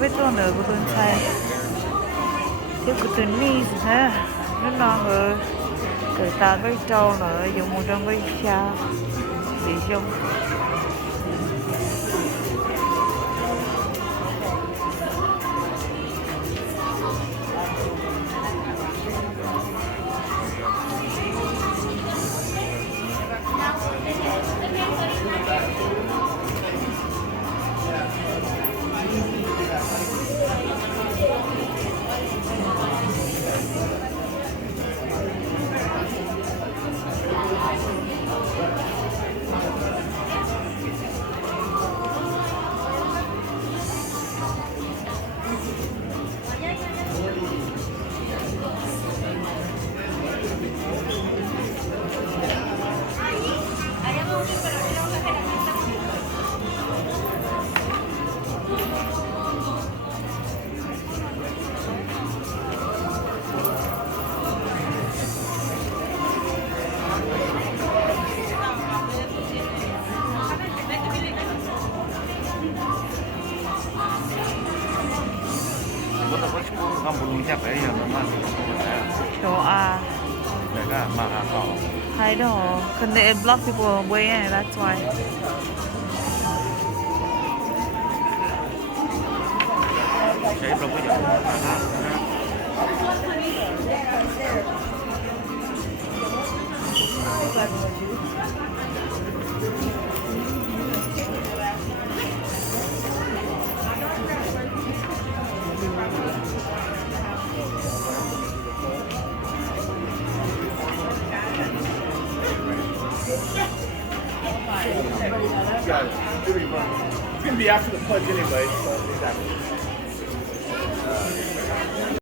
bétonneuse 붙은 차에 cái 붙은 nice ha nó non rồi từ ta với trâu nữa dùng một trong cái xa bị xong 가물lun자 배야 너만 좋아 내가 말하고 I know 근데 it block people way in that's why 제일 로봇이 Got it. It's gonna be after the pledge anyway, so exactly.